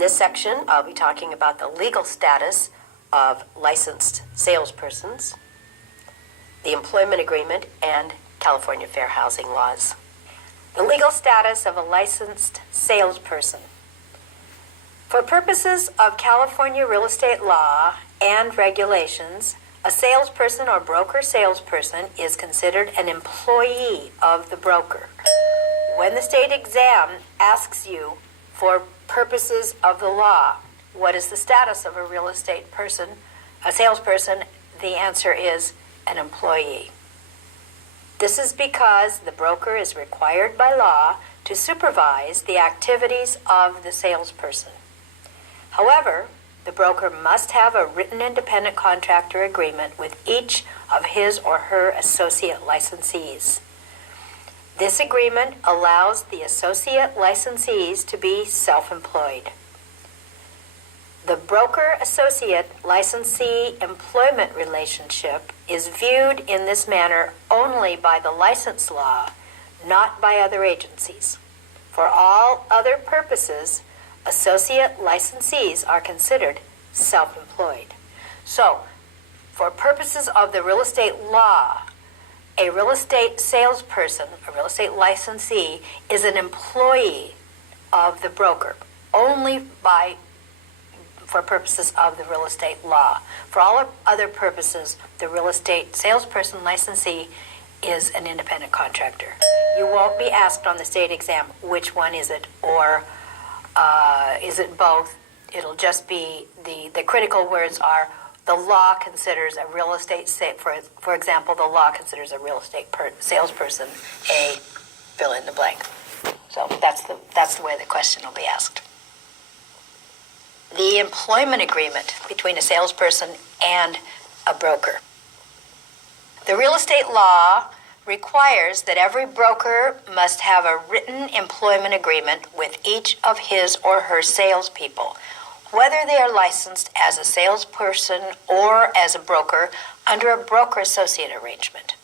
In this section, I'll be talking about the legal status of licensed salespersons, the employment agreement, and California fair housing laws. The legal status of a licensed salesperson. For purposes of California real estate law and regulations, a salesperson or broker salesperson is considered an employee of the broker. When the state exam asks you, for purposes of the law, what is the status of a real estate person, a salesperson, the answer is an employee. This is because the broker is required by law to supervise the activities of the salesperson. However, the broker must have a written independent contractor agreement with each of his or her associate licensees. This agreement allows the associate licensees to be self-employed. The broker-associate licensee employment relationship is viewed in this manner only by the license law, not by other agencies. For all other purposes, associate licensees are considered self-employed. So, for purposes of the real estate law, a real estate salesperson, a real estate licensee, is an employee of the broker, only for purposes of the real estate law. For all other purposes, the real estate salesperson licensee is an independent contractor. You won't be asked on the state exam which one is it, or is it both? It'll just be the critical words are the law considers a real estate, for example, the law considers a real estate salesperson a fill in the blank. So that's the way the question will be asked. The employment agreement between a salesperson and a broker. The real estate law requires that every broker must have a written employment agreement with each of his or her salespeople, whether they are licensed as a salesperson or as a broker under a broker-associate arrangement.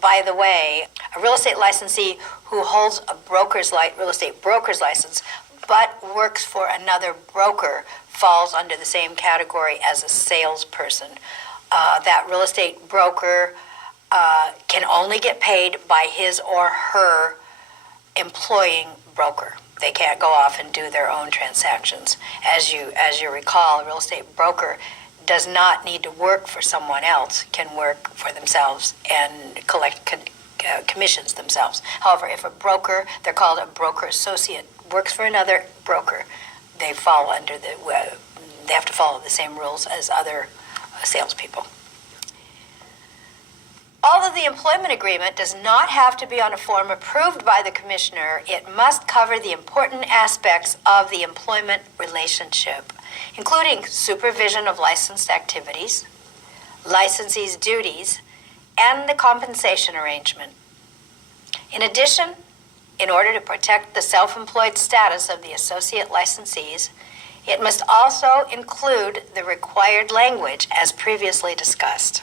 By the way, a real estate licensee who holds a real estate broker's license but works for another broker falls under the same category as a salesperson. That real estate broker can only get paid by his or her employing broker. They can't go off and do their own transactions. As you recall, a real estate broker does not need to work for someone else, can work for themselves and collect commissions themselves. However, if a broker, they're called a broker associate, works for another broker, they fall under they have to follow the same rules as other salespeople. Although the employment agreement does not have to be on a form approved by the commissioner, it must cover the important aspects of the employment relationship, including supervision of licensed activities, licensee's duties, and the compensation arrangement. In addition, in order to protect the self-employed status of the associate licensees, it must also include the required language as previously discussed.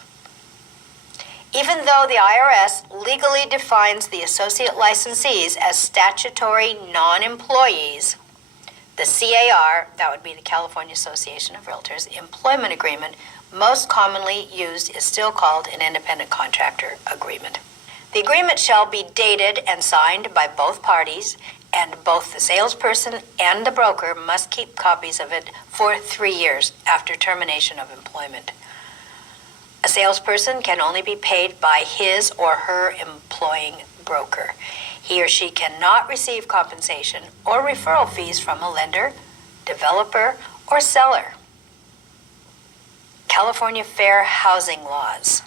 Even though the IRS legally defines the associate licensees as statutory non-employees, the CAR, that would be the California Association of Realtors, employment agreement, most commonly used, is still called an independent contractor agreement. The agreement shall be dated and signed by both parties, and both the salesperson and the broker must keep copies of it for 3 years after termination of employment. A salesperson can only be paid by his or her employing broker. He or she cannot receive compensation or referral fees from a lender, developer, or seller. California fair housing laws.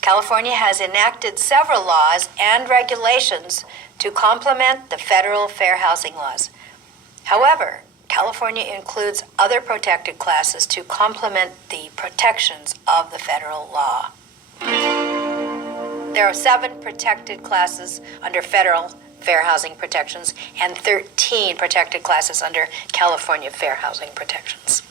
California has enacted several laws and regulations to complement the federal fair housing laws. However, California includes other protected classes to complement the protections of the federal law. There are 7 protected classes under federal fair housing protections and 13 protected classes under California fair housing protections.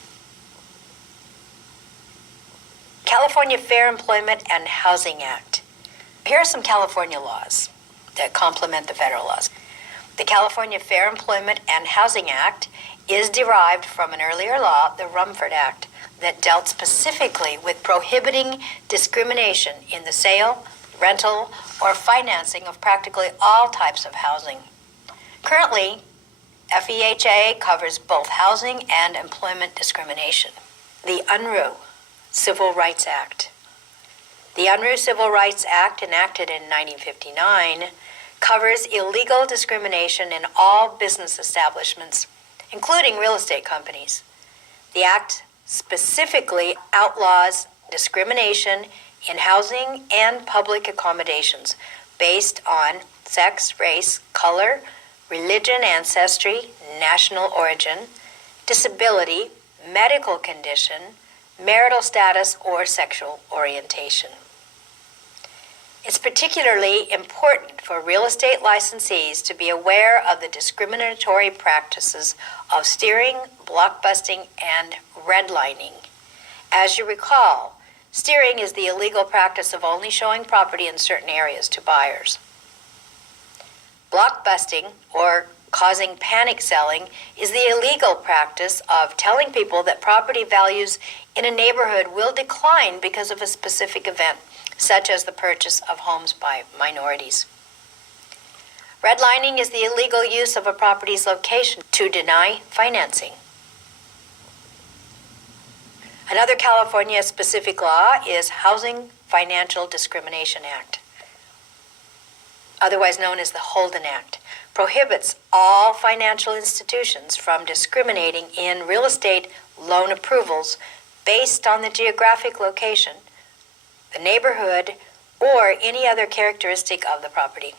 California Fair Employment and Housing Act. Here are some California laws that complement the federal laws. The California Fair Employment and Housing Act is derived from an earlier law, the Rumford Act, that dealt specifically with prohibiting discrimination in the sale, rental, or financing of practically all types of housing. Currently, FEHA covers both housing and employment discrimination. The Unruh Civil Rights Act. The Unruh Civil Rights Act, enacted in 1959, covers illegal discrimination in all business establishments, including real estate companies. The act specifically outlaws discrimination in housing and public accommodations based on sex, race, color, religion, ancestry, national origin, disability, medical condition, marital status, or sexual orientation. It's particularly important for real estate licensees to be aware of the discriminatory practices of steering, blockbusting, and redlining. As you recall, steering is the illegal practice of only showing property in certain areas to buyers. Blockbusting, or causing panic selling, is the illegal practice of telling people that property values in a neighborhood will decline because of a specific event, such as the purchase of homes by minorities. Redlining is the illegal use of a property's location to deny financing. Another California-specific law is Housing Financial Discrimination Act, otherwise known as the Holden Act, prohibits all financial institutions from discriminating in real estate loan approvals based on the geographic location, the neighborhood, or any other characteristic of the property.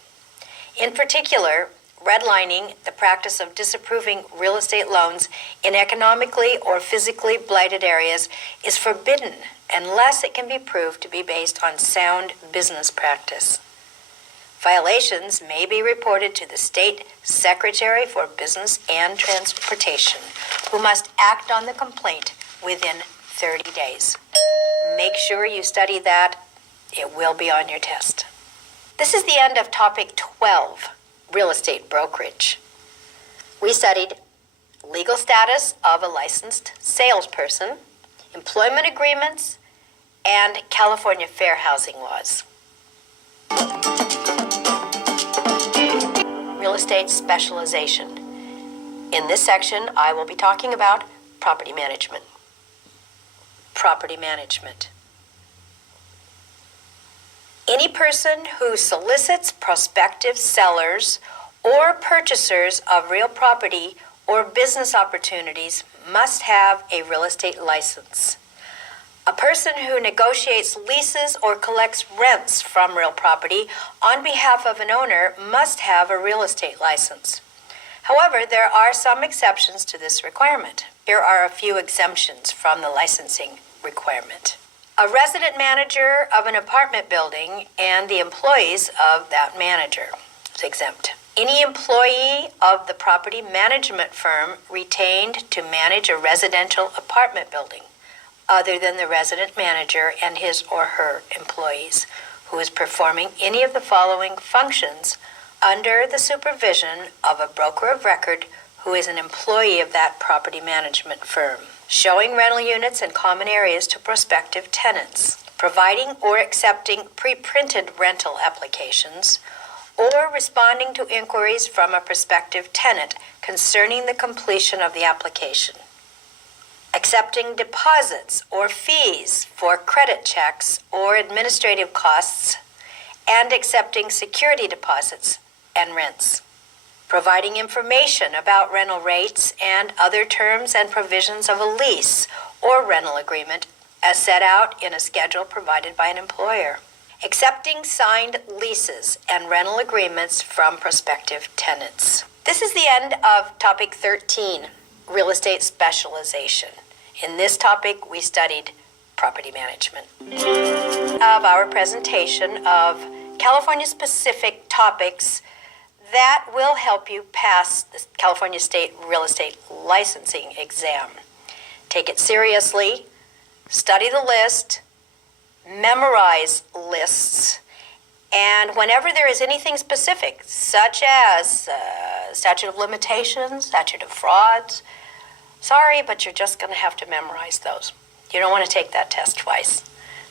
In particular, redlining, the practice of disapproving real estate loans in economically or physically blighted areas, is forbidden unless it can be proved to be based on sound business practice. Violations may be reported to the State Secretary for Business and Transportation, who must act on the complaint within 30 days. Make sure you study that. It will be on your test. This is the end of topic 12, real estate brokerage. We studied legal status of a licensed salesperson, employment agreements, and California fair housing laws. Real estate specialization. In this section, I will be talking about property management. Property management. Any person who solicits prospective sellers or purchasers of real property or business opportunities must have a real estate license. A person who negotiates leases or collects rents from real property on behalf of an owner must have a real estate license. However, there are some exceptions to this requirement. Here are a few exemptions from the licensing requirement. A resident manager of an apartment building and the employees of that manager is exempt. Any employee of the property management firm retained to manage a residential apartment building, other than the resident manager and his or her employees, who is performing any of the following functions under the supervision of a broker of record who is an employee of that property management firm: showing rental units and common areas to prospective tenants, providing or accepting pre-printed rental applications, or responding to inquiries from a prospective tenant concerning the completion of the application, accepting deposits or fees for credit checks or administrative costs, and accepting security deposits and rents, providing information about rental rates and other terms and provisions of a lease or rental agreement as set out in a schedule provided by an employer, accepting signed leases and rental agreements from prospective tenants. This is the end of topic 13, real estate specialization. In this topic, we studied property management. Of our presentation of California-specific topics that will help you pass the California State Real Estate Licensing Exam. Take it seriously, study the list, memorize lists, And whenever there is anything specific, such as statute of limitations, statute of frauds, sorry, but you're just going to have to memorize those. You don't want to take that test twice.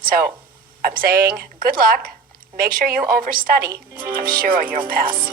So I'm saying good luck. Make sure you overstudy. I'm sure you'll pass.